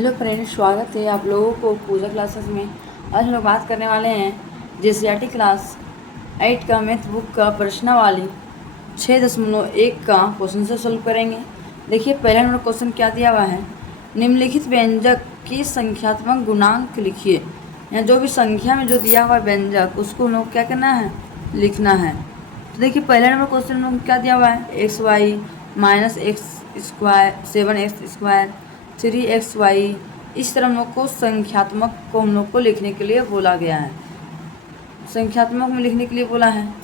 Hello friends, स्वागत है आप लोगों को पूजा क्लासेस में। आज हम लोग बात करने वाले हैं जेसीईआरटी क्लास 8 का मैथ बुक का प्रश्नावली 6.1 का क्वेश्चन से सॉल्व करेंगे। देखिए, पहले नंबर क्वेश्चन क्या दिया हुआ है, निम्नलिखित व्यंजक की संख्यात्मक गुणांक लिखिए। यहाँ जो भी संख्या में जो दिया हुआ व्यंजक उसको हम लोग क्या करना है, लिखना है। तो देखिए, पहले नंबर क्वेश्चन में क्या दिया हुआ है, X Y minus X square 7x square 3xy। इस तरह हम लोग को संख्यात्मक को हम लोग को लिखने के लिए बोला गया है, संख्यात्मक में लिखने के लिए बोला है।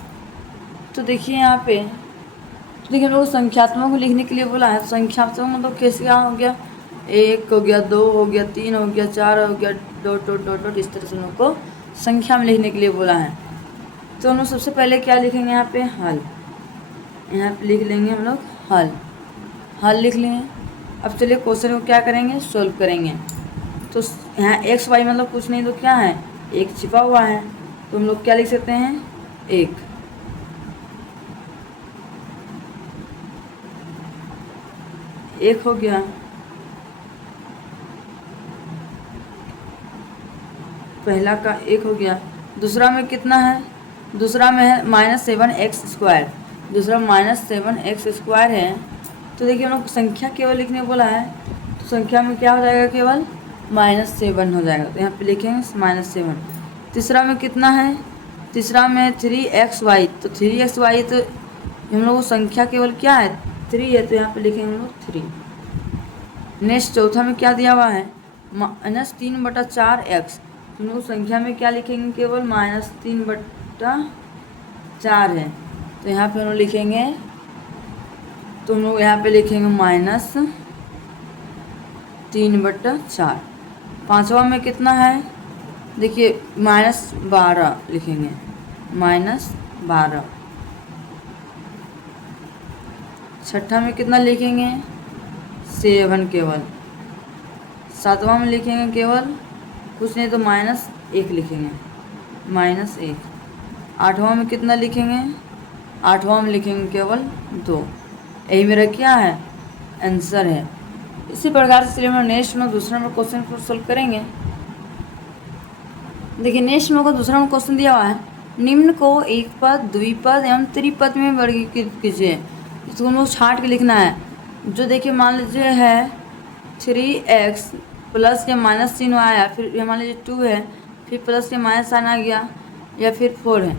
तो देखिए यहाँ पे, तो देखिए हम लोग संख्यात्मक में लिखने के लिए बोला है। संख्यात्मक मतलब कैसे क्या हो गया, 1 हो गया, 2 हो गया, 3 हो गया, 4 हो गया, डॉट डॉट डॉट डॉट, इस तरह से हम लोग को संख्या में लिखने के लिए बोला है। तो हम लोग सबसे पहले क्या लिखेंगे, यहाँ पे हल, यहाँ पे लिख लेंगे हम लोग हल, हल लिख लेंगे। अब चलिए क्वेश्चन को क्या करेंगे, सोल्व करेंगे। तो यहाँ एक्स वाई मतलब कुछ नहीं तो क्या है, एक छिपा हुआ है, तो हम लोग क्या लिख सकते हैं, एक। एक हो गया, पहला का एक हो गया। दूसरा में कितना है, दूसरा में है -7x स्क्वायर, दूसरा -7x स्क्वायर है। तो देखिए हम लोग संख्या केवल लिखने बोला है, तो संख्या में क्या हो जाएगा, केवल -7 हो जाएगा, तो यहाँ पे लिखेंगे -7। तीसरा में कितना है, तीसरा में 3xy, तो 3xy तो हम लोग संख्या केवल क्या है, 3 है, तो यहाँ पे लिखेंगे हम लोग 3। नेक्स्ट चौथा में क्या दिया हुआ है, -3/4x, हम लोग संख्या में क्या लिखेंगे, केवल -3/4 है, तो यहाँ पे हम लोग लिखेंगे, तो हम लोग यहाँ पे लिखेंगे -3/4। पांचवा में कितना है, देखिए -12 लिखेंगे, -12। छठा में कितना लिखेंगे, 7 केवल। सातवां में लिखेंगे केवल कुछ नहीं तो -1 लिखेंगे, -1। आठवां में कितना लिखेंगे, आठवां में लिखेंगे केवल 2। यही मेरा क्या है, आंसर है। इसी प्रकार से चलिए हम नेक्स्ट में दूसरा नंबर क्वेश्चन को सोल्व करेंगे। देखिए नेक्स्ट में को दूसरा नंबर क्वेश्चन दिया हुआ है, निम्न को एक पद, द्विपद एवं त्रिपद में वर्गीकृत कीजिए। इसको हम लोग छाट के लिखना है। जो देखिए मान लीजिए है 3x प्लस या माइनस चिन्ह आया, फिर मान लीजिए 2 है, फिर प्लस या माइनस साइन आ गया, या फिर 4 है,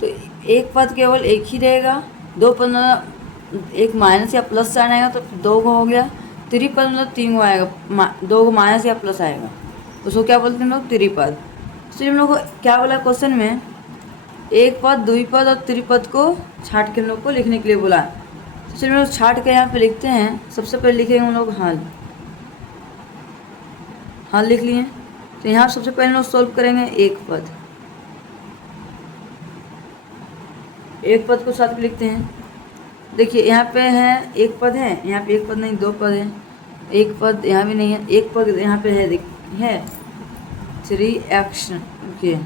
तो एक पद केवल एक ही रहेगा। दो पद मतलब एक माइनस या प्लस साइन आएगा तो 2 हो गया। त्रिपद मतलब 3 आएगा, 2 माइनस या प्लस आएगा, उसको क्या बोलते हैं हम लोग, त्रिपद। तो हम लोग को क्या बोला क्वेश्चन में, एक पद, द्विपद और त्रिपद को छाट के हम लोग को लिखने के लिए बोला। तो चलिए हम लोग छाट के यहाँ पे लिखते हैं। सबसे पहले लिखेंगे हम लोग हल, हल लिख लिए। तो यहाँ सबसे पहले हम लोग सोल्व करेंगे एक पद, एक पद को साथ में लिखते हैं। देखिए यहाँ पे है एक पद है, यहाँ पे एक पद नहीं, 2 पद है। एक पद यहाँ भी नहीं है, एक पद यहाँ पे है, है 3x के,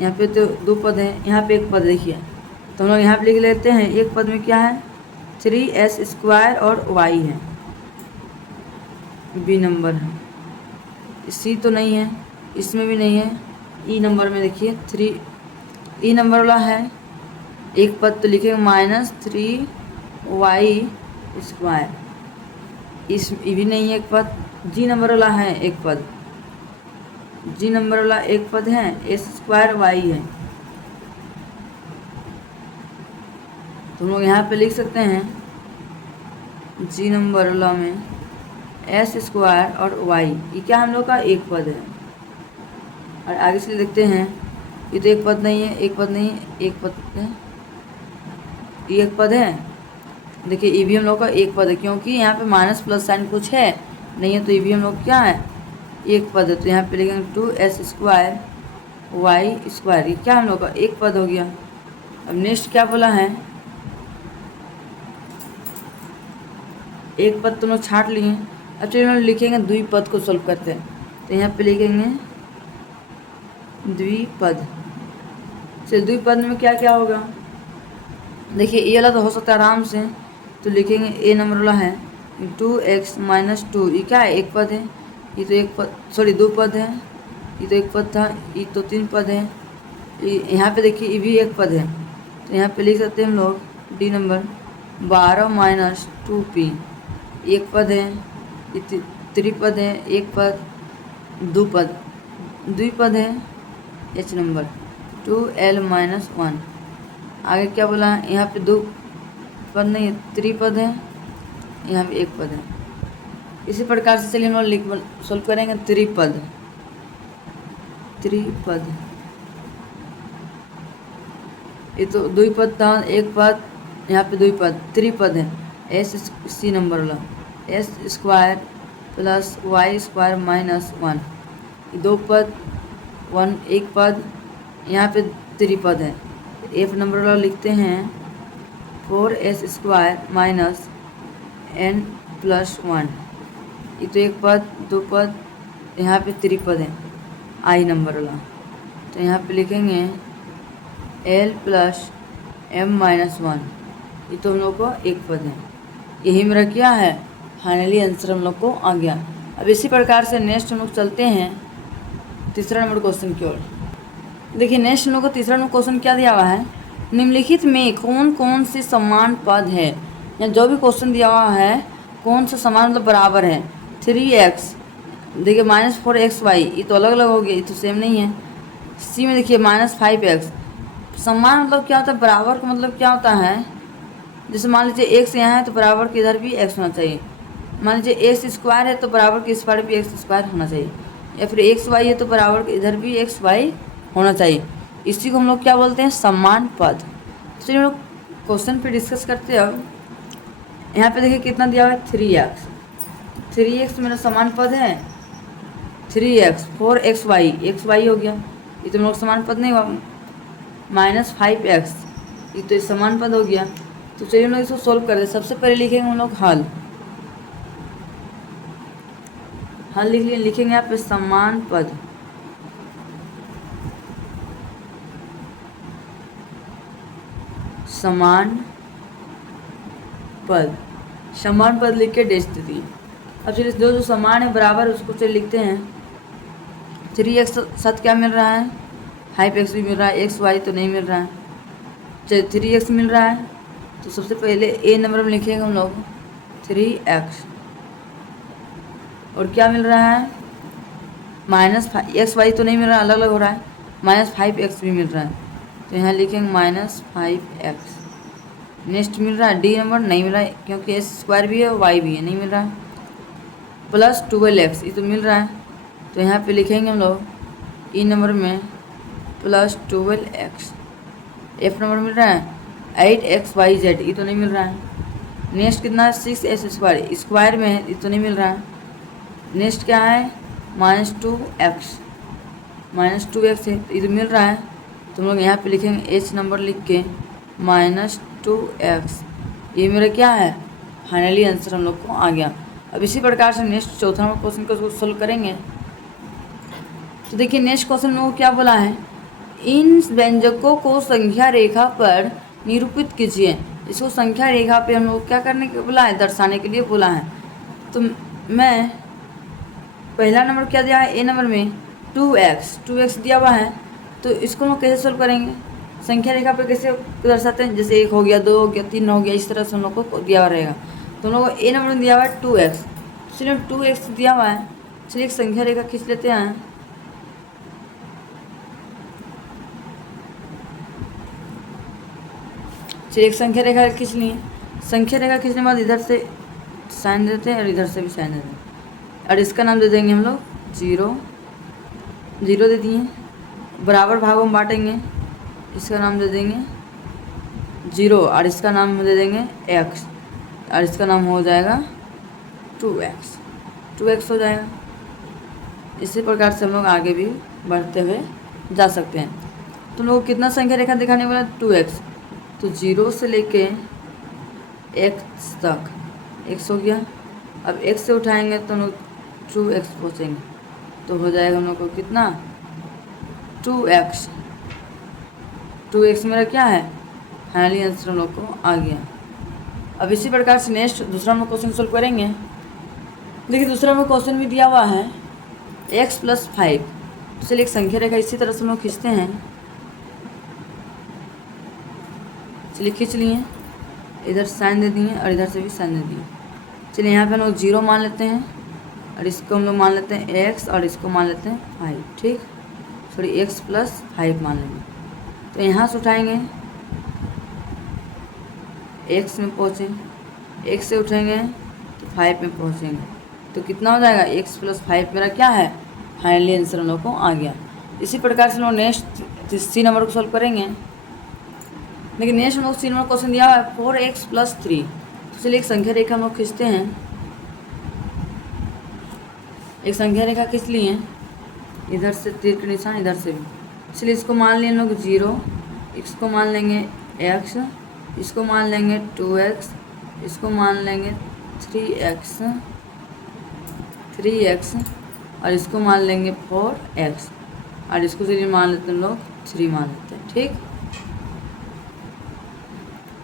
यहाँ पे तो 2 पद है, यहाँ पे एक पद देखिए। तो हम लोग यहाँ पे लिख लेते हैं, एक पद में क्या है, 3s स्क्वायर और y है, बी नंबर है। सी तो नहीं है, इसमें भी नहीं है। ई नंबर में देखिए 3, ई नंबर वाला है एक पद, तो लिखेंगे -3y स्क्वायर। इस भी नहीं है एक पद। जी नंबर वाला है एक पद, जी नंबर वाला एक पद है, एस स्क्वायर वाई है। तो हम लोग यहाँ पे लिख सकते हैं जी नंबर वाला में एस स्क्वायर और वाई, ये क्या हम लोग का एक पद है। और आगे से देखते हैं, ये तो एक पद नहीं है, एक पद नहीं है, एक पद है, ये एक पद है। देखिए ये भी हम लोग का एक पद है, क्योंकि यहाँ पे माइनस प्लस साइन कुछ है नहीं है, तो ये भी हम लोग क्या है, एक पद है। तो यहाँ पे लिखेंगे 2s स्क्वायर वाई स्क्वायर, ये क्या हम लोग का एक पद हो गया। अब नेक्स्ट क्या बोला है, एक पद तो लोग छाट लिए। अब चलिए हम लिखेंगे द्विपद को सोल्व करते हैं। तो यहाँ पे लिखेंगे द्विपद। चलिए द्विपद में क्या क्या होगा, देखिए ये वाला तो हो सकता है आराम से, तो लिखेंगे ए नंबर वाला है 2x - 2, ये क्या है, एक पद है। ये तो एक पद, सॉरी 2 पद है, ये तो एक पद था, ये तो 3 पद है, यहाँ पे देखिए ये भी एक पद है, तो यहाँ पे लिख सकते हैं हम लोग डी नंबर 12 माइनस 2p, एक पद है, ये त्रिपद है, एक पद, द्विपद, द्विपद है, एच नंबर 2l माइनस 1। आगे क्या बोला है, यहाँ पे 2 पद नहीं है, त्रिपद है, यहाँ पे एक पद है। इसी प्रकार से चलिए हम लोग सोल्व करेंगे त्रिपद, त्रिपद, ये तो द्विपद था, एक पद, यहाँ पे द्विपद, त्रिपद है, एस सी नंबर वाला, S square plus Y square minus 1, 2 पद, 1 एक पद, यहाँ पे त्रिपद है, एफ नंबर वाला लिखते हैं 4s square minus n plus 1, ये तो एक पद, 2 पद, यहाँ पे त्रिपद है, आई नंबर वाला, तो यहाँ पे लिखेंगे l प्लस m माइनस 1, ये तो हम लोग को एक पद है। यही मेरा क्या है, फाइनली आंसर हम लोग को आ गया। अब इसी प्रकार से नेक्स्ट हम लोग चलते हैं तीसरा नंबर क्वेश्चन की ओर। देखिए नेक्स्ट हम लोग को तीसरा नंबर क्वेश्चन क्या दिया हुआ है, निम्नलिखित में कौन कौन से समान पद है, या जो भी क्वेश्चन दिया हुआ है कौन सा समान मतलब बराबर है। 3x, देखिए -4xy, ये तो अलग अलग हो गया, ये तो सेम नहीं है। सी में देखिए -5x, समान मतलब क्या होता है, बराबर का मतलब क्या होता है, जैसे मान लीजिए x यहाँ है तो बराबर के इधर भी x होना चाहिए, मान लीजिए x स्क्वायर है तो बराबर के इस पार भी x स्क्वायर होना चाहिए, या फिर xy है तो बराबर के इधर भी xy होना चाहिए। इसी को हम लोग क्या बोलते हैं, समान पद। तो चलिए हम लोग क्वेश्चन पे डिस्कस करते हैं। अब यहाँ पे देखिए कितना दिया हुआ है, 3x, 3x मेरा समान पद है, 3x 4xy, xy हो गया, ये तो हम लोग समान पद नहीं हुआ, -5x, ये तो समान पद हो गया। तो चलिए हम लोग इसको सोल्व कर दे। सबसे पहले लिखेंगे हम लोग हल, हल लिखेंगे यहाँ पे समान पद, समान पद, समान पद लिख के डेश दे दिए। अब चलिए जो जो समान है बराबर उसको चलिए लिखते हैं। 3x साथ क्या मिल रहा है, 5x भी मिल रहा है, xy तो नहीं मिल रहा है, चलिए 3x मिल रहा है, तो सबसे पहले ए नंबर में लिखेंगे हम लोग 3x, और क्या मिल रहा है, -5xy तो नहीं मिल रहा, अलग अलग हो रहा है, -5x भी मिल रहा है, तो यहाँ लिखेंगे -5x। नेक्स्ट मिल रहा है डी नंबर, नहीं मिल रहा है क्योंकि एस स्क्वायर भी है और वाई भी है, नहीं मिल रहा है, प्लस 12x, ये तो मिल रहा है, तो यहाँ पे लिखेंगे हम लोग ई नंबर में प्लस 12x। एफ नंबर मिल रहा है 8xyz, ये तो नहीं मिल रहा है। नेक्स्ट कितना है, 6s स्क्वायर, स्क्वायर में है, ये तो नहीं मिल रहा है। नेक्स्ट क्या है, -2x, -2x है, ये तो मिल रहा है, तो हम लोग यहाँ पे लिखेंगे एच नंबर लिख के -2x, ये मेरा क्या है, फाइनली आंसर हम लोग को आ गया। अब इसी प्रकार से नेक्स्ट चौथा नंबर क्वेश्चन को सोल्व करेंगे। तो देखिए नेक्स्ट क्वेश्चन में वो क्या बोला है, इन व्यंजकों को संख्या रेखा पर निरूपित कीजिए। इसको संख्या रेखा पे हम लोग क्या करने के बोला है, दर्शाने के लिए बोला है। तो मैं पहला नंबर क्या दिया है, ए नंबर में 2x दिया हुआ है, तो इसको हम लोग कैसे सोल्व करेंगे, संख्या रेखा पे कैसे दर्शाते हैं, जैसे 1 हो गया, 2 हो गया, 3 हो गया, इस तरह से हम लोग को दिया हुआ रहेगा। तो हम लोग को ए नंबर में दिया हुआ है 2x, चलिए 2x दिया हुआ है, चलिए एक संख्या रेखा खींच लेते हैं। चलिए एक संख्या रेखा खींच लिए, संख्या रेखा खींचने के बाद इधर से साइन देते हैं और इधर से भी साइन देते हैं, और इसका नाम दे देंगे हम लोग 0 0 दे दिए, बराबर भागों में बांटेंगे, इसका नाम दे देंगे 0 और इसका नाम दे देंगे x, और इसका नाम हो जाएगा 2x हो जाएगा। इसी प्रकार से हम लोग आगे भी बढ़ते हुए जा सकते हैं। तो लोग कितना संख्या रेखा दिखाने वाला, 2x, तो 0 से लेके x तक x हो गया। अब x से उठाएंगे तो हम लोग 2x पहुँचेंगे, तो हो जाएगा हम लोग को कितना, 2x मेरा क्या है, फाइनली आंसर हम लोग को आ गया। अब इसी प्रकार से नेक्स्ट दूसरा हम क्वेश्चन सोल्व करेंगे। देखिए दूसरा में क्वेश्चन भी दिया हुआ है, एक्स प्लस 5। तो चलिए एक संख्या रेखा इसी तरह से हम लोग खींचते हैं। चलिए खींच लिए, इधर साइन दे दिए और इधर से भी साइन दे दिए। चलिए यहाँ पे हम लोग 0 मान लेते हैं और इसको हम लोग मान लेते हैं x और इसको मान लेते हैं 5। ठीक, सॉरी x प्लस 5 मान लेंगे। तो यहाँ से उठाएंगे x में पहुँचें, x से उठेंगे तो 5 में पहुँचेंगे। तो कितना हो जाएगा, x प्लस 5 मेरा क्या है, फाइनली आंसर हम लोग को आ गया। इसी प्रकार से हम लोग नेक्स्ट सी नंबर को सॉल्व करेंगे। लेकिन नेक्स्ट हम लोग सी नंबर क्वेश्चन दिया हुआ है 4x प्लस 3। तो चलिए एक संख्या रेखा हम लोग खींचते हैं। एक संख्या रेखा खींच लिए, इधर से तीर के निशान, इधर से भी। चलिए इसको मान लिए हम लोग 0, इसको मान लेंगे x, इसको मान लेंगे 2x, इसको मान लेंगे 3x और इसको मान लेंगे 4x और इसको चलिए मान लेते हैं हम लोग 3 मान लेते हैं। ठीक,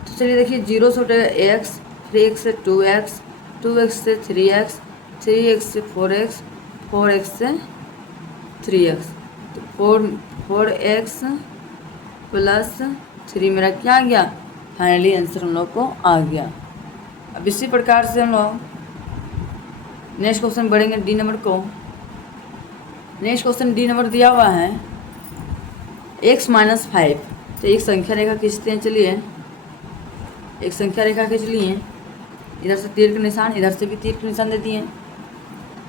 तो चलिए देखिए 0 से उठेगा x, 3x से 2x, 2x से 3x, 3x से 4x, 4x से 3x। तो 4x प्लस 3 मेरा क्या आ गया, फाइनली आंसर हम लोग को आ गया। अब इसी प्रकार से हम लोग नेक्स्ट क्वेश्चन बढ़ेंगे डी नंबर को। नेक्स्ट क्वेश्चन डी नंबर दिया हुआ है x माइनस 5। तो एक संख्या रेखा खींचते हैं। चलिए एक संख्या रेखा खींच लिए, इधर से तीर के निशान, इधर से भी तीर के निशान दे दिए।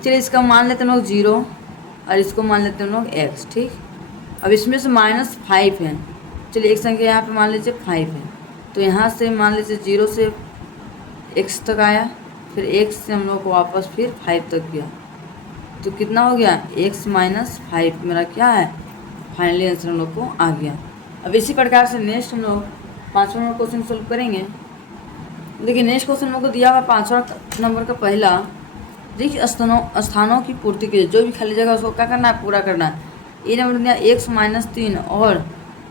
चलिए इसका मान लेते हैं हम लोग 0 और इसको मान लेते हैं हम लोग x। ठीक, अब इसमें से -5 है। चलिए एक संख्या यहाँ पे मान लीजिए 5 है, तो यहाँ से मान लीजिए 0 से x तक आया, फिर x से हम लोग को वापस फिर 5 तक गया। तो कितना हो गया, x माइनस 5 मेरा क्या है, फाइनली आंसर हम लोग को आ गया। अब इसी प्रकार से नेक्स्ट हम लोग 5वां नंबर क्वेश्चन सोल्व करेंगे। देखिए नेक्स्ट क्वेश्चन हम लोग को दिया हुआ 5वां नंबर का पहला, देखिए स्थानों की पूर्ति के लिए जो भी खाली जगह उसको क्या करना है, पूरा करना है। ये नंबर दिया x माइनस 3 और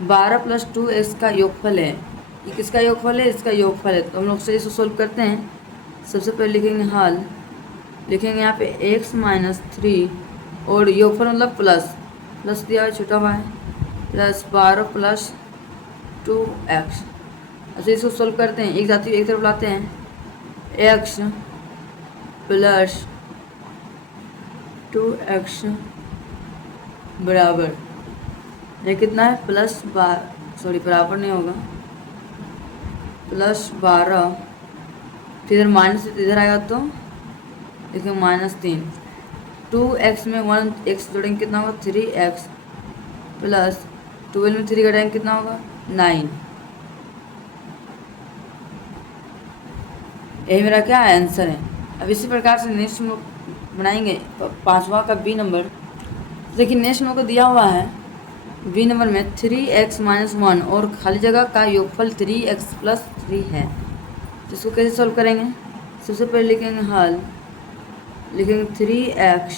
12 प्लस 2x का योगफल है। ये किसका योगफल है, इसका योगफल है। तो हम लोग से इसको सोल्व करते हैं। सबसे पहले लिखेंगे हल, लिखेंगे यहाँ पे x माइनस 3 और योगफल मतलब प्लस दिया हुआ छोटा हुआ है, प्लस 12 प्लस 2x। अच्छा इसको सोल्व करते हैं, एक जाती एक तरफ लाते हैं, x प्लस 2x बराबर, ये कितना है, प्लस बराबर नहीं होगा, प्लस 12, फिर इधर माइनस इधर आएगा तो देखिए -3, 2x में 1x जोड़ेंगे कितना होगा 3x, प्लस 12 में 3 घटाएंगे कितना होगा 9। यही मेरा क्या है, आंसर है। अब इसी प्रकार से नेक्स्ट हम लोग बनाएंगे 5वां का बी नंबर। देखिए नेक्स्ट हम लोग को दिया हुआ है बी नंबर में 3x माइनस 1 और खाली जगह का योगफल 3x प्लस 3 है। तो इसको कैसे सॉल्व करेंगे, सबसे पहले लिखेंगे हल, लिखेंगे 3x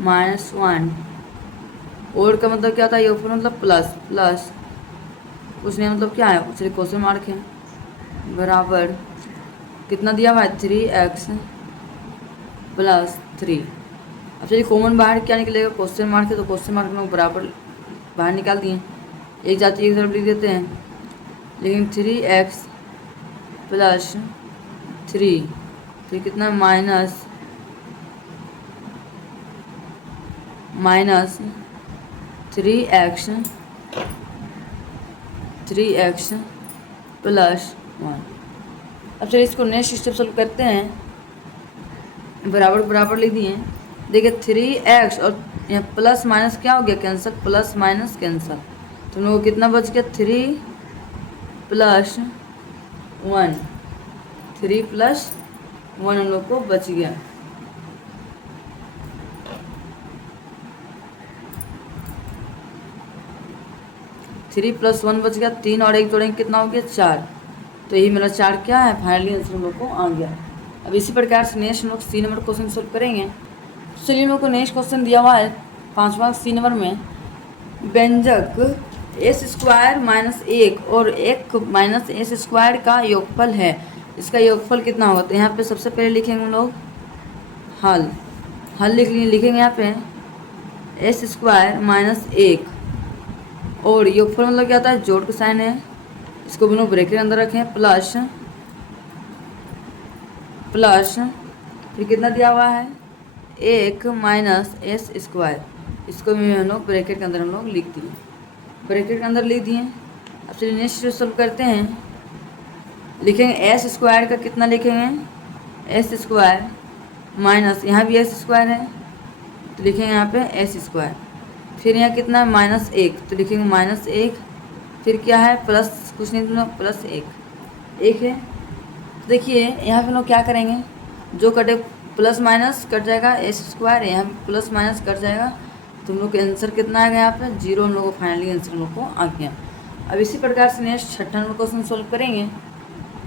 माइनस 1 और का मतलब क्या था, योगफल मतलब प्लस कुछ नहीं मतलब क्या है, चलिए क्वेश्चन मार्क है, बराबर कितना दिया हुआ है 3x प्लस 3। अब चलिए कॉमन बाहर क्या निकलेगा, क्वेश्चन मार्क है, तो क्वेश्चन मार्क में बराबर बाहर निकाल दिए, एक जाती एक तरफ लिख देते हैं, लेकिन 3x प्लस 3 फिर कितना माइनस 3x प्लस 1। अब चलिए इसको नेक्स्ट स्टेप सोल्व करते हैं, बराबर लिख दिए। देखिए 3x और यहाँ प्लस माइनस क्या हो गया, कैंसिल, प्लस माइनस कैंसिल, तो हम लोग को कितना बच गया 3 प्लस 1, 3 प्लस 1 हम लोग को बच गया। थ्री प्लस 1 बच गया, 3 और 1 जोड़ेंगे कितना हो गया 4। तो यही मेरा 4 क्या है, फाइनली आंसर हम लोग को आ गया। अब इसी प्रकार से नेक्स्ट हम लोग सी नंबर क्वेश्चन सोल्व करेंगे। तो चलिए हम लोग को नेक्स्ट क्वेश्चन दिया हुआ है 5वां सी नंबर में, व्यंजक s² माइनस 1 और 1 माइनस s² का योगफल है, इसका योगफल कितना होगा। तो यहाँ पे सबसे पहले लिखेंगे हम लोग हल लिखेंगे यहाँ पे एस स्क्वायर माइनस 1, और योगफल मतलब क्या होता है, जोड़ का साइन है, इसको भी लोग ब्रैकेट के अंदर रखें, प्लस फिर कितना दिया हुआ है 1 माइनस एस स्क्वायर, इसको भी हम लोग ब्रैकेट के अंदर हम लोग लिख दिए, ब्रैकेट के अंदर लिख दिए। अब चलिए नेक्स्ट सॉल्व करते हैं। लिखेंगे एस स्क्वायर का कितना लिखेंगे, एस स्क्वायर माइनस, यहाँ भी एस स्क्वायर है तो लिखेंगे यहाँ पे एस स्क्वायर, फिर यहाँ कितना है -1 तो लिखेंगे -1, फिर क्या है प्लस, कुछ नहीं तो प्लस 1 है। तो देखिए यहाँ पे हम लोग क्या करेंगे, जो कटे प्लस माइनस कट जाएगा, एस स्क्वायर यहाँ पे प्लस माइनस कट जाएगा, तो हम लोग का आंसर कितना आ गया यहाँ पे 0, हम लोग को फाइनली आंसर हम लोग को आ गया। अब इसी प्रकार से नेक्स्ट 6ठा नंबर क्वेश्चन सोल्व करेंगे।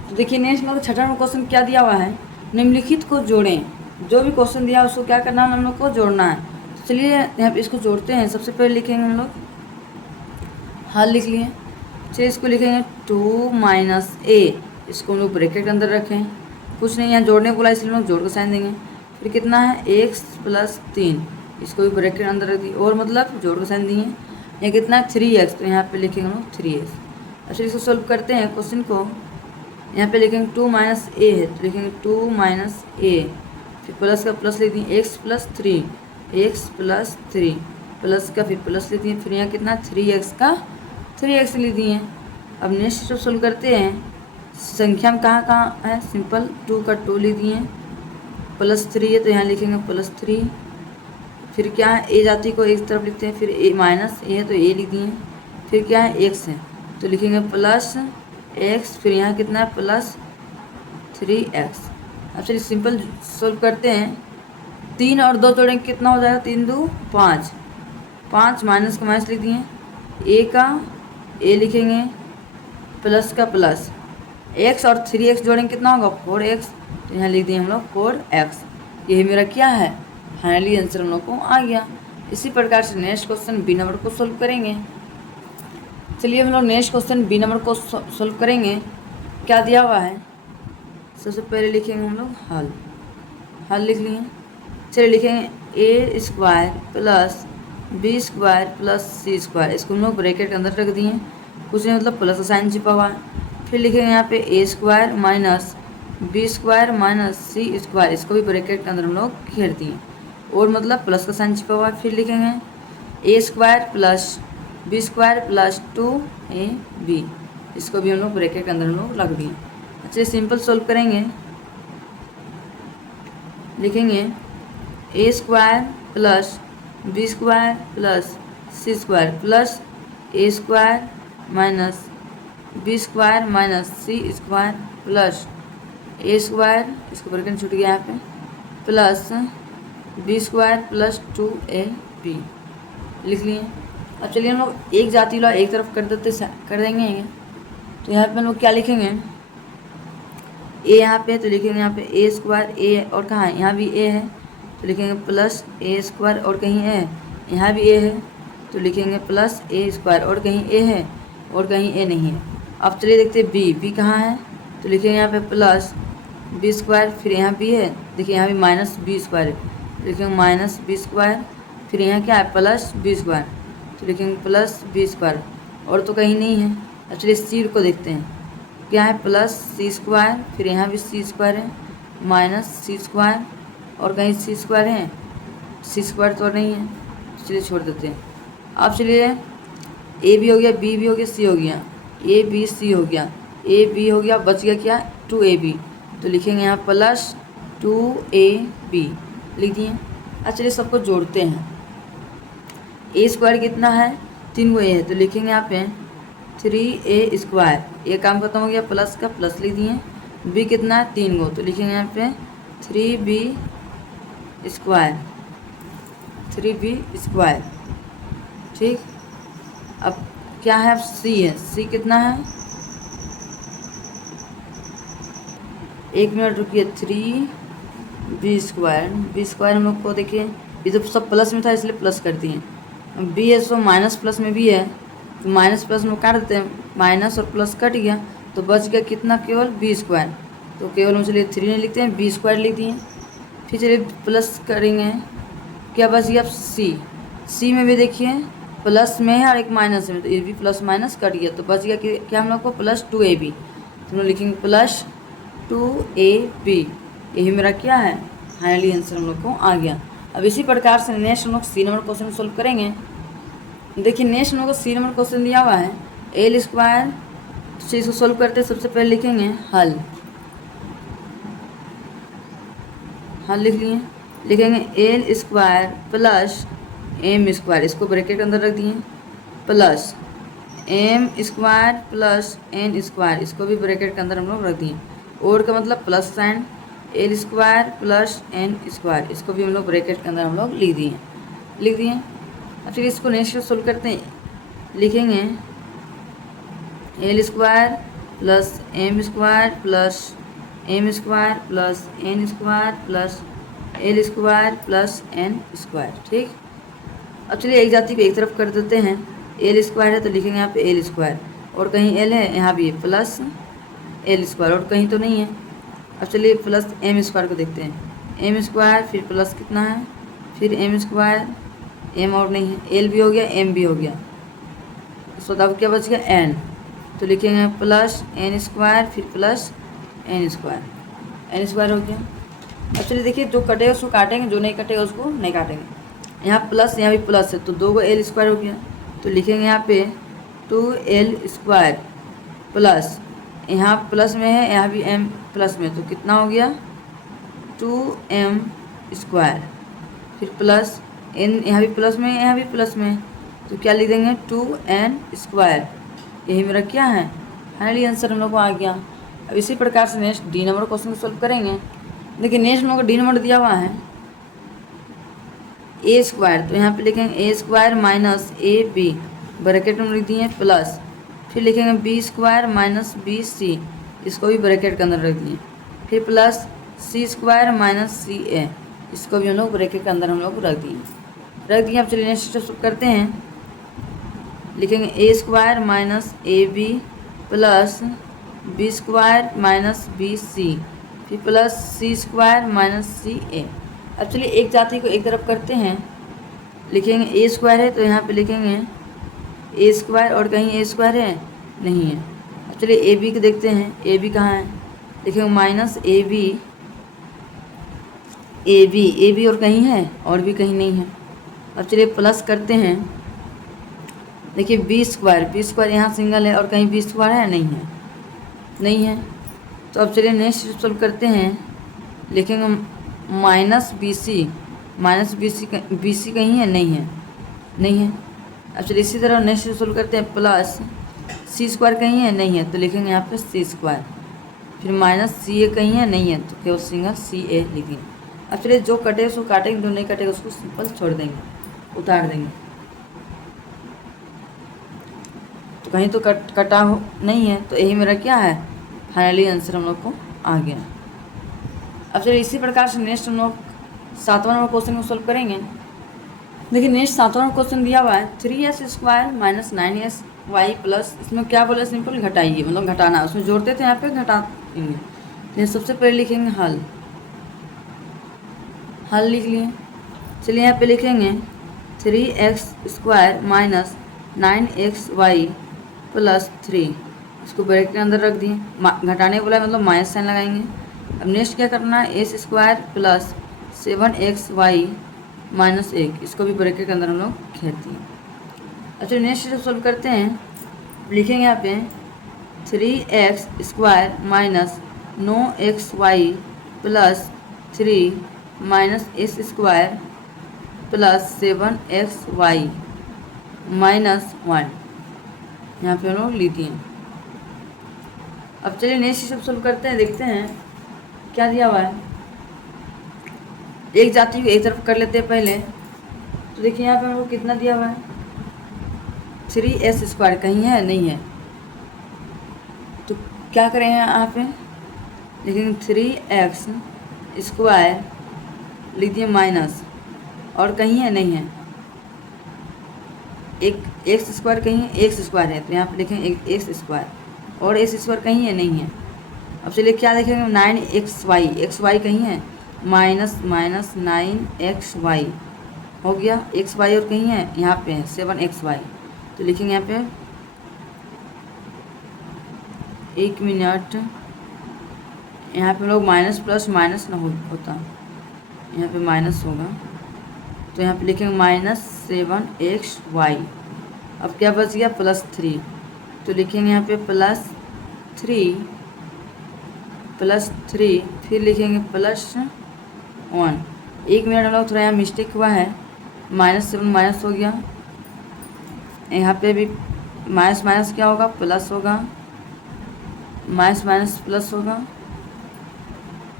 तो देखिए नेक्स्ट मतलब 6ठा नंबर क्वेश्चन क्या दिया हुआ है, निम्नलिखित को जोड़ें, जो भी क्वेश्चन दिया उसको क्या करना है, हम लोग को जोड़ना है। तो चलिए यहाँ पे इसको जोड़ते हैं। सबसे पहले लिखेंगे हम लोग हल लिख लिए, चलिए इसको लिखेंगे 2 माइनस ए, इसको हम लोग ब्रैकेट के अंदर रखें, कुछ नहीं यहाँ जोड़ने बोला इसलिए हम लोग जोड़ का साइन देंगे। फिर कितना है x + 3, इसको भी ब्रैकेट के अंदर रख दी, और मतलब जोड़ का साइन दिए। यहाँ कितना है 3x, तो यहाँ पे लिखेंगे हम लोग 3x। अच्छा इसको सोल्व करते हैं क्वेश्चन को। यहाँ पे लिखेंगे 2 माइनस ए है तो लिखेंगे 2 माइनस ए, फिर प्लस का प्लस लिख दिए, x + 3, प्लस का फिर प्लस लिख दिए, फिर यहाँ कितना 3x का 3x लिख दिए। अब नेक्स्ट स्टेप सोल्व करते हैं। संख्या में कहाँ कहाँ है, सिंपल 2 का 2 लिख दिए, +3 है तो यहाँ लिखेंगे +3, फिर क्या है ए जाति को एक तरफ लिखते हैं, फिर ए माइनस ए है तो ए लिख दिए, फिर क्या है x है तो लिखेंगे +x, फिर यहाँ कितना है +3x। अब चलिए सिंपल सोल्व करते हैं। 3 और 2 जोड़ेंगे कितना हो जाएगा, 3 2 5, 5 माइनस का माइनस लिख दिए, ए का ए लिखेंगे, प्लस का प्लस, x और 3x जोड़ेंगे कितना होगा 4x, तो यहाँ लिख दिए हम लोग 4x। यही मेरा क्या है फाइनली आंसर हम लोग को आ गया। इसी प्रकार से नेक्स्ट क्वेश्चन बी नंबर को सोल्व करेंगे। चलिए हम लोग नेक्स्ट क्वेश्चन बी नंबर को सोल्व करेंगे। क्या दिया हुआ है, सबसे पहले लिखेंगे हम लोग हल लिख लिए। चलिए लिखेंगे a square plus b square plus c square, इसको हम लोग ब्रैकेट के अंदर रख दिए, कुछ नहीं मतलब प्लस का साइन छिपा हुआ है। फिर लिखेंगे यहाँ पे a square minus b square minus c square, इसको भी ब्रैकेट के अंदर हम लोग घेर दिए, और मतलब प्लस का साइन छिपा हुआ है। फिर लिखेंगे a square plus b square plus 2ab, इसको भी हम लोग ब्रैकेट के अंदर हम लोग रख दिए। अच्छा सिंपल सोल्व करेंगे। लिखेंगे a square plus b square plus c square plus a square minus b square minus c square plus a square, इसको ब्रैकेट छूट गया यहाँ पे, plus b square plus 2ab लिख लिए। अब चलिए हम लोग एक जाति ला एक तरफ कर देंगे। तो यहाँ पे हम लोग क्या लिखेंगे, a यहाँ पे तो लिखेंगे यहाँ पे a स्क्वायर, a और कहाँ है यहाँ भी a है तो लिखेंगे प्लस a स्क्वायर, और कहीं a यहाँ भी a है तो लिखेंगे प्लस a स्क्वायर, और कहीं a है और कहीं a नहीं है। अब चलिए देखते हैं b कहाँ है तो लिखेंगे यहाँ पे प्लस b स्क्वायर, फिर यहाँ भी है, देखिए यहाँ भी माइनस b स्क्वायर है तो लिखेंगे माइनस b स्क्वायर, फिर यहाँ क्या है प्लस b स्क्वायर तो लिखेंगे प्लस b स्क्वायर, और तो कहीं नहीं है। अब चलिए c को देखते हैं, क्या है प्लस c स्क्वायर, फिर यहाँ भी c स्क्वायर है माइनस c स्क्वायर, और कहीं c स्क्वायर है, c स्क्वायर तो नहीं है, चलिए छोड़ देते हैं। अब चलिए a भी हो गया, b भी हो गया, c हो गया, a b c हो गया, a b हो गया, बच गया क्या 2ab, तो लिखेंगे यहाँ प्लस 2ab लिख दिए। अब चलिए सबको जोड़ते हैं। a स्क्वायर कितना है 3 गो a है तो लिखेंगे यहाँ पे 3a स्क्वायर, ये काम खत्म हो गया, प्लस का प्लस लिख दिए। b कितना है 3 गो तो लिखेंगे यहाँ पे 3b स्क्वायर, 3b स्क्वायर, ठीक। अब क्या है c है, c कितना है, 1 मिनट रुकिए, 3b स्क्वायर, b स्क्वायर हम लोग को देखिए ये तो सब प्लस में था इसलिए प्लस कर दिए, b है सो माइनस प्लस में भी है तो माइनस प्लस में काट देते हैं, माइनस और प्लस कट गया तो बच गया कितना केवल b स्क्वायर, तो केवल हम चलिए 3 नहीं लिखते हैं b स्क्वायर लिख दिए। फिर चलिए प्लस करेंगे, क्या बच गया c, सी में भी देखिए प्लस में है और एक माइनस में, तो ये भी प्लस माइनस कट गया, तो बच गया कि क्या हम लोग को प्लस 2ab। तो हम लोग लिखेंगे प्लस 2ab। यही मेरा क्या है, फाइनली आंसर हम लोग को आ गया। अब इसी प्रकार से नेक्स्ट हम लोग सी नंबर क्वेश्चन सोल्व करेंगे। देखिए नेक्स्ट हम लोग को सी नंबर क्वेश्चन दिया हुआ है एल स्क्वायर। तो इसको सोल्व करते हैं, सबसे पहले लिखेंगे हल। हल लिख लिए, लिखेंगे L square plus M square, इसको ब्रैकेट के अंदर रख दिए, plus M square plus N square, इसको भी ब्रैकेट के अंदर हम लोग रख दिए। और का मतलब plus sign, L square plus N square, इसको भी हम लोग ब्रैकेट के अंदर हम लोग लिख दिए। अब फिर इसको नेक्स्ट सोल्व करते हैं, लिखेंगे L square plus M square plus M square plus N square plus L square plus N square. ठीक, अब चलिए एक जाति को एक तरफ कर देते हैं। एल स्क्वायर है तो लिखेंगे यहाँ पे एल स्क्वायर, और कहीं एल है यहाँ भी है प्लस एल स्क्वायर, और कहीं तो नहीं है। अब चलिए प्लस एम स्क्वायर को देखते हैं, एम स्क्वायर फिर प्लस कितना है, फिर एम स्क्वायर, एम और नहीं है, एल भी हो गया एम भी हो गया, तो अब क्या बच गया एन, तो लिखेंगे प्लस एन स्क्वायर फिर प्लस एन स्क्वायर हो गया। अब चलिए देखिए जो कटेगा उसको काटेंगे, जो नहीं कटेगा उसको नहीं काटेंगे। यहाँ प्लस यहाँ भी प्लस है, तो 2 को एल स्क्वायर हो गया, तो लिखेंगे यहाँ पे 2l स्क्वायर प्लस, यहाँ प्लस में है यहाँ भी m प्लस में, तो कितना हो गया 2m स्क्वायर, फिर प्लस n, यहाँ भी प्लस में यहाँ भी प्लस में, तो क्या लिख देंगे 2n स्क्वायर। यही मेरा क्या है, फाइनली आंसर हम लोग को आ गया। अब इसी प्रकार से नेक्स्ट डी नंबर क्वेश्चन को सोल्व करेंगे। देखिए नेक्स्ट हम लोग को डी नंबर दिया हुआ है ए स्क्वायर, तो यहाँ पे लिखेंगे A square minus A B, bracket में लिख दिए प्लस, फिर लिखेंगे B square minus B C, इसको भी ब्रैकेट के अंदर रख दिए, फिर plus C square minus C A, इसको भी हम लोग ब्रैकेट के अंदर हम लोग रख दिए। अब चलिए नेक्स्ट स्टेप करते हैं, लिखेंगे A square minus A B plus B square minus B C, फिर plus C square minus C A. अब चलिए एक जाति को एक तरफ करते हैं, लिखेंगे ए स्क्वायर है तो यहाँ पे लिखेंगे ए स्क्वायर, और कहीं ए स्क्वायर है नहीं है। अब चलिए ए बी को देखते हैं, ए बी कहाँ है, लिखेंगे माइनस ए बी और कहीं है और भी कहीं नहीं है। अब चलिए प्लस करते हैं, देखिए बी स्क्वायर यहाँ सिंगल है और कहीं बी स्क्वायर है नहीं है। तो अब चलिए नेक्स्ट सोल्व करते हैं, लिखेंगे माइनस बी सी कहीं है नहीं है। अब चलिए इसी तरह नेक्स्ट सोल्व करते हैं, प्लस सी स्क्वायर कहीं है नहीं है, तो लिखेंगे यहाँ पे सी स्क्वायर, फिर माइनस सी ए कहीं है नहीं है, तो केवल सिंगल सी ए लिखेंगे। अब चलिए जो कटे उसको काटेंगे, जो नहीं कटेगा उसको सिंपल छोड़ देंगे, उतार देंगे। तो कहीं तो कटा हो नहीं है, तो यही मेरा क्या है, फाइनली आंसर हम लोग को आ गया। अब चलिए इसी प्रकार से नेक्स्ट हम लोग 7वां नंबर क्वेश्चन को सोल्व करेंगे। देखिए नेक्स्ट 7वां नंबर क्वेश्चन दिया हुआ है 3s square minus 9sy plus, इसमें क्या बोला, सिंपल घटाइए, मतलब घटाना, उसमें जोड़ते थे यहाँ पे घटाएंगे। तो सबसे पहले लिखेंगे हल लिख लिए। चलिए यहाँ पे लिखेंगे 3x square minus 9xy plus 3, इसको ब्रैकेट के अंदर रख दिए, घटाने बोला मतलब माइनस साइन लगाएंगे। अब नेक्स्ट क्या करना है, S square plus 7xy minus 1, इसको भी ब्रैकेट के अंदर हम लोग घेर दिए। अच्छा नेक्स्ट सोल्व करते हैं, लिखेंगे यहाँ पे 3x square minus 9xy plus 3 minus S square plus 7xy minus 1, यहाँ पे हम लोग लेते हैं। अब चलिए नेक्स्ट स्टेप सोल्व करते हैं, देखते हैं क्या दिया हुआ है। एक जाति को एक तरफ कर लेते हैं पहले, तो देखिए यहाँ पे हमको कितना दिया हुआ है 3s स्क्वायर, कहीं है नहीं है, तो क्या करेंगे यहाँ पे, लेकिन 3x स्क्वायर लिख दिए माइनस, और कहीं है नहीं है, एक एक्स स्क्वायर कहीं है, एक्स स्क्वायर है, तो यहाँ पे लिखेंगे एक्स स्क्वायर, और एस स्क्वायर कहीं है नहीं है। अब चलिए क्या देखेंगे 9xy, xy कहीं है, माइनस 9xy, हो गया। एक्स वाई और कहीं है, यहाँ पे है 7xy, तो लिखेंगे यहाँ पे 1 मिनट। यहाँ पे हम लोग माइनस प्लस माइनस ना होता, यहाँ पे माइनस होगा, तो यहाँ पे लिखेंगे -7xy। अब क्या बच गया, +3, तो लिखेंगे यहाँ पे +3, फिर लिखेंगे +1। 1 मिनट हम लोग थोड़ा यहाँ मिस्टेक हुआ है, -7 माइनस हो गया, यहाँ पे भी माइनस माइनस क्या होगा, प्लस होगा, माइनस माइनस प्लस होगा,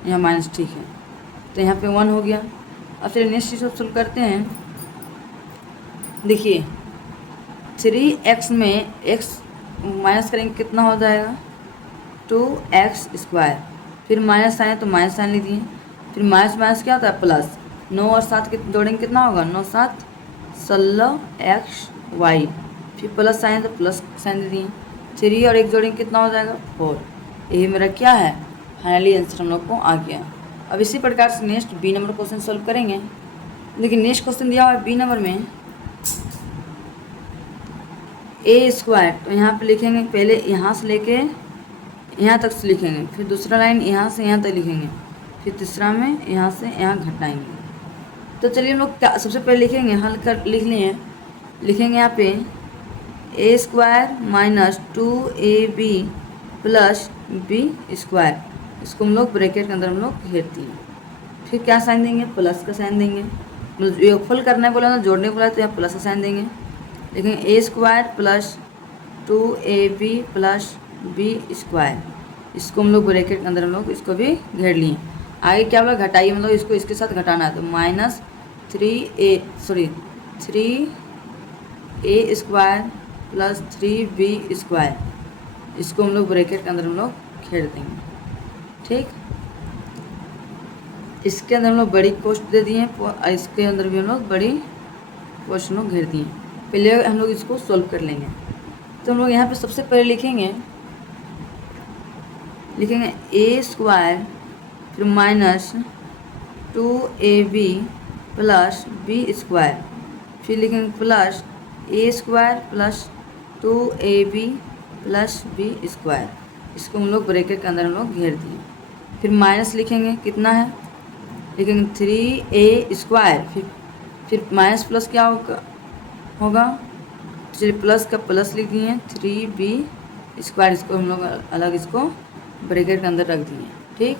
यहाँ माइनस, ठीक है, तो यहाँ पे 1 हो गया। अब फिर नेक्स्ट चीज़ सोल्व करते हैं। देखिए 3x में x माइनस करेंगे कितना हो जाएगा, 2x², फिर माइनस साइन तो माइनस साइन ले दिए, फिर माइनस माइनस क्या होता है, प्लस, 9 और 7 के जोड़ेंगे कितना होगा, 9 7 16xy, फिर प्लस साइन तो प्लस साइन दे दिए, 3 और 1 जोड़ेंगे कितना हो जाएगा, 4। यही मेरा क्या है, फाइनली आंसर हम लोग को आ गया। अब इसी प्रकार से next B number question solve करेंगे। देखिए नेक्स्ट क्वेश्चन दिया हुआ है बी नंबर में a², तो यहाँ पे लिखेंगे पहले यहाँ से लेके यहाँ तक से लिखेंगे, फिर दूसरा लाइन यहाँ से यहाँ तक लिखेंगे, फिर तीसरा में यहाँ से यहाँ घटाएंगे। तो चलिए हम लोग क्या सबसे पहले लिखेंगे, हल कर लिख लिए, लिखेंगे यहाँ पे a² - 2ab + b², इसको हम लोग ब्रैकेट के अंदर हम लोग घेर दिए, फिर क्या साइन देंगे, प्लस का साइन देंगे, मतलब योगफल करना है बोला ना, जोड़ने बोला तो यहाँ प्लस का साइन देंगे, लेकिन a² + 2ab + b², इसको हम लोग ब्रैकेट के अंदर हम लोग इसको भी घेर लिए। आगे क्या बोला, घटाइए, मतलब इसको इसके साथ घटाना है, तो -3a² + 3b², इसको हम लोग ब्रैकेट के अंदर हम लोग घेर देंगे। ठीक, इसके अंदर हम लोग बड़ी पोस्ट दे दिए, इसके अंदर भी हम लोग बड़ी पोस्ट लोग घेर दिए। पहले हम लोग इसको सॉल्व कर लेंगे। तो हम लोग यहाँ पे सबसे पहले लिखेंगे a², फिर -2ab + b², फिर लिखेंगे प्लस a² + 2ab + b², इसको हम लोग ब्रैकेट के अंदर हम लोग घेर दिए। फिर माइनस लिखेंगे, कितना है, लिखेंगे 3a², फिर माइनस प्लस क्या होगा, चलिए प्लस का प्लस लिख दिए, 3b², इसको हम लोग अलग इसको ब्रैकेट के अंदर रख दिए। ठीक,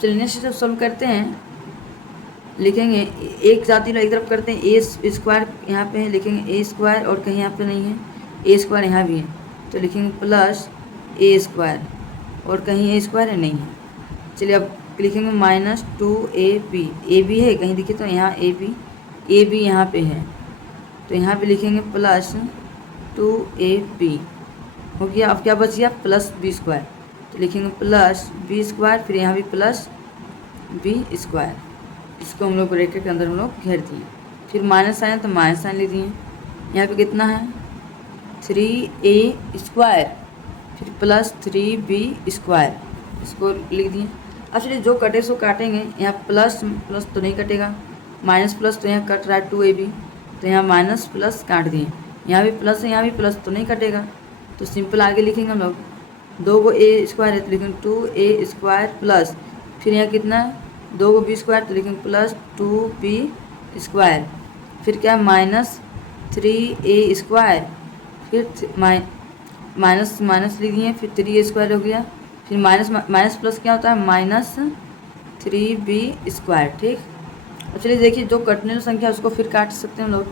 चलिए नेक्स्ट जब सॉल्व करते हैं, लिखेंगे एक जाति एक तरफ करते हैं, a² यहाँ पे है, लिखेंगे a² और कहीं यहाँ पे नहीं है, a² यहाँ भी है, तो लिखेंगे +a², और कहीं a² है, नहीं है। चलिए अब लिखेंगे -2ab, ab है कहीं देखिए तो यहाँ ab यहाँ पे है, तो यहाँ पे लिखेंगे +2ab, हो गया। अब क्या बच गया, +b², तो लिखेंगे +b², फिर यहाँ भी +b², इसको हम लोग ब्रैकेट के अंदर हम लोग घेर दिए। फिर माइनस साइन तो माइनस साइन ले दिए, यहाँ पे कितना है 3a², फिर +3b², इसको लिख दिए। अब चलिए जो कटे सो काटेंगे, यहाँ प्लस प्लस तो नहीं कटेगा, माइनस प्लस तो यहाँ कट रहा है 2ab, तो यहाँ माइनस प्लस काट दिए, यहाँ भी प्लस है, यहाँ भी प्लस तो नहीं कटेगा, तो सिंपल आगे लिखेंगे हम लोग, 2 को a² है तो लिखेंगे 2a² प्लस, फिर यहाँ कितना है 2 को b² तो लिखेंगे +2b², फिर क्या -3a², फिर माइनस माइनस लिख दिए, फिर 3a² हो गया, फिर माइनस प्लस क्या होता है -3b²। ठीक, अब चलिए देखिए जो कटने वाली संख्या उसको फिर काट सकते हैं हम लोग।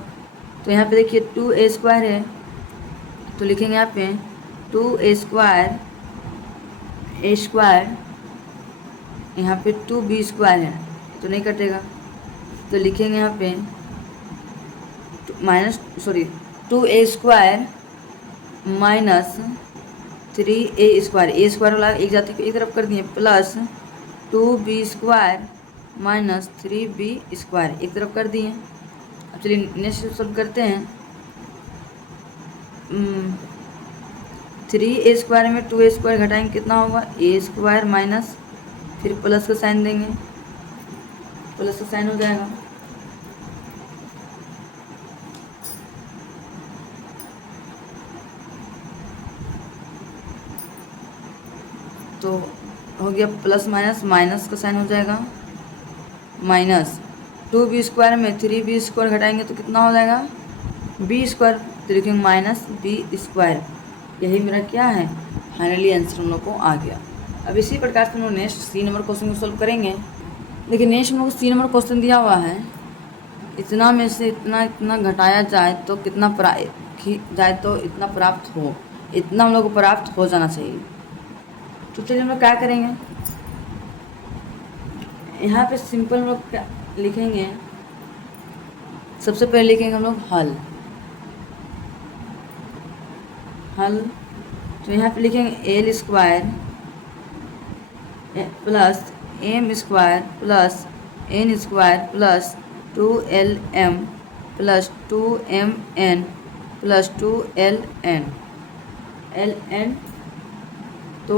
तो यहाँ पे देखिए 2a² है, तो लिखेंगे यहाँ पे 2a², यहाँ पे 2b² है तो नहीं कटेगा, तो लिखेंगे यहाँ पे 2a² - 3a², a² वाला एक जाति को एक तरफ कर दिए, प्लस 2b² - 3b² एक तरफ कर दिए। अब चलिए नेक्स्ट सॉल्व करते हैं। 3a² में 2a² घटाएंगे कितना होगा, a² माइनस, फिर प्लस का साइन देंगे, प्लस का साइन हो जाएगा, तो हो गया प्लस माइनस, माइनस का साइन हो जाएगा माइनस 2b² में 3b² घटाएंगे तो कितना हो जाएगा b², तो लिखेंगे माइनस b²। यही मेरा क्या है फाइनली आंसर हम लोग को आ गया। अब इसी प्रकार से हम लोग नेक्स्ट सी नंबर क्वेश्चन को सॉल्व करेंगे। देखिए नेक्स्ट हम लोग को सी नंबर क्वेश्चन दिया हुआ है, इतना में से इतना इतना घटाया जाए तो कितना जाए तो इतना प्राप्त हो, इतना हम लोग को प्राप्त हो जाना चाहिए। तो चलिए हम लोग क्या करेंगे, यहाँ पे सिंपल हम लोग क्या लिखेंगे, सबसे पहले लिखेंगे हम लोग हल। तो यहाँ पे लिखेंगे l² plus m² plus n² plus 2lm plus 2mn plus 2ln तो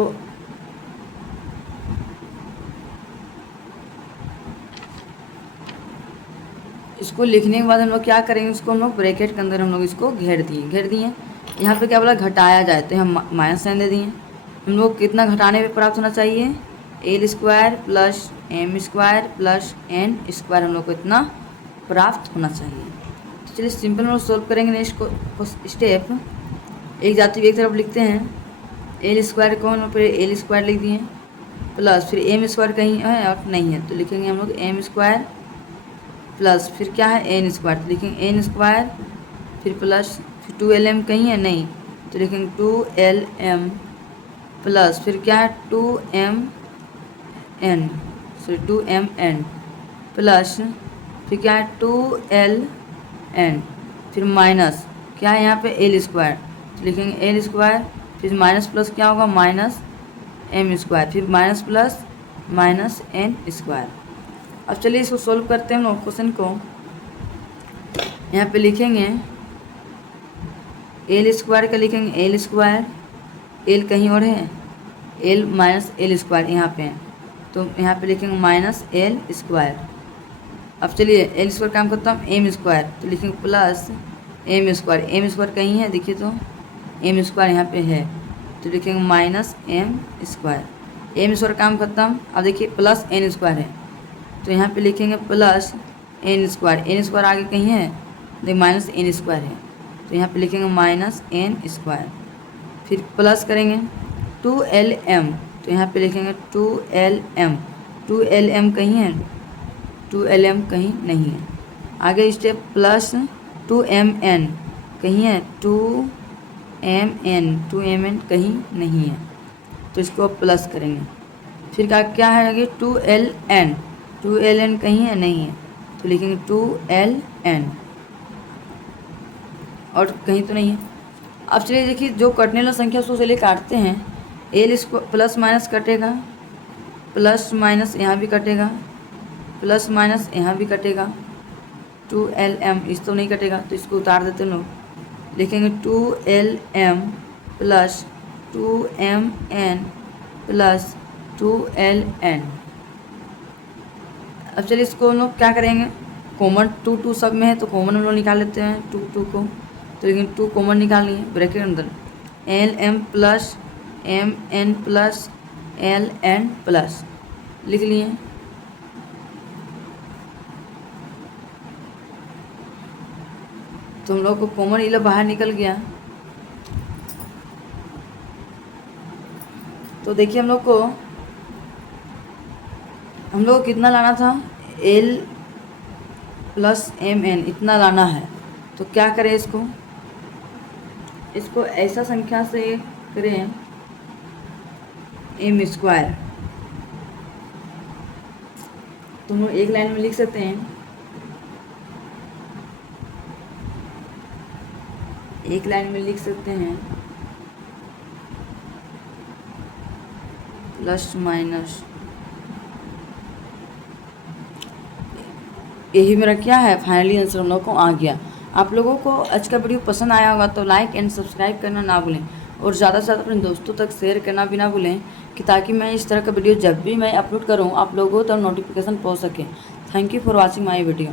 इसको लिखने के बाद हम लोग क्या करेंगे, इसको हम लोग ब्रैकेट के अंदर हम लोग इसको घेर दिए। यहाँ पे क्या बोला घटाया जाए तो हम माइनस साइन दे दिए। हम लोग कितना घटाने पे प्राप्त होना चाहिए, l² plus m² plus n² हम लोग को इतना प्राप्त होना चाहिए। तो चलिए सिंपल हम लोग सोल्व करेंगे नेक्स्ट स्टेप। एक जाति एक तरफ लिखते हैं, l² को हम लोग पहले l² लिख दिए प्लस फिर m² कहीं है और नहीं है तो लिखेंगे हम लोग m² प्लस फिर क्या है n², तो लिखेंगे n² फिर प्लस फिर 2lm कहीं है नहीं तो लिखेंगे 2lm प्लस फिर क्या है 2mn प्लस फिर क्या है 2ln फिर माइनस क्या है यहाँ पे l² तो लिखेंगे l² फिर माइनस प्लस क्या होगा माइनस m² फिर माइनस प्लस माइनस n²। अब चलिए इसको सोल्व करते हैं हम लोग क्वेश्चन को। यहाँ पे लिखेंगे l² का लिखेंगे l², l कहीं और है l माइनस l² यहाँ पे है तो यहाँ पे लिखेंगे माइनस l²। अब चलिए l² काम करता हूँ m² तो लिखेंगे प्लस m² कहीं है देखिए तो m² यहाँ पे है तो लिखेंगे माइनस m² काम करता हूँ। अब देखिए प्लस n² है तो यहाँ पे लिखेंगे प्लस n² आगे कहीं है देखिए माइनस n² है तो यहाँ पे लिखेंगे माइनस n²। फिर प्लस करेंगे 2lm तो यहाँ पे लिखेंगे 2lm कहीं है 2lm कहीं नहीं है। आगे स्टेप प्लस 2mn कहीं है 2mn कहीं नहीं है तो इसको अब प्लस करेंगे। फिर क्या है आगे 2ln कहीं है नहीं है तो लिखेंगे 2ln और कहीं तो नहीं है। अब चलिए देखिए जो कटने वाला संख्या उसको चलिए काटते हैं, l² प्लस माइनस कटेगा, प्लस माइनस यहाँ भी कटेगा, प्लस माइनस यहाँ भी कटेगा, 2lm इस तो नहीं कटेगा तो इसको उतार देते हैं लोग, लिखेंगे 2lm plus 2mn plus 2ln। अब चलिए इसको हम लोग क्या करेंगे, कॉमन 2 सब में है तो कॉमन हम लोग निकाल लेते हैं 2 को, तो लेकिन 2 कॉमन निकाल लिए ब्रैकेट अंदर lm plus mn plus ln plus लिख लिए। तो हम लोग को कॉमन इला बाहर निकल गया। तो देखिए हम लोग को कितना लाना था, l प्लस mn इतना लाना है। तो क्या करें, इसको ऐसा संख्या से करें m², तो हम लोग एक लाइन में लिख सकते हैं, प्लस माइनस। यही मेरा क्या है फाइनली आंसर हम लोग को आ गया। आप लोगों को आज का वीडियो पसंद आया होगा तो लाइक एंड सब्सक्राइब करना ना भूलें और ज़्यादा से ज़्यादा अपने दोस्तों तक शेयर करना भी ना भूलें कि ताकि मैं इस तरह का वीडियो जब भी मैं अपलोड करूं आप लोगों तक नोटिफिकेशन पहुंच सके। Thank you for watching my video.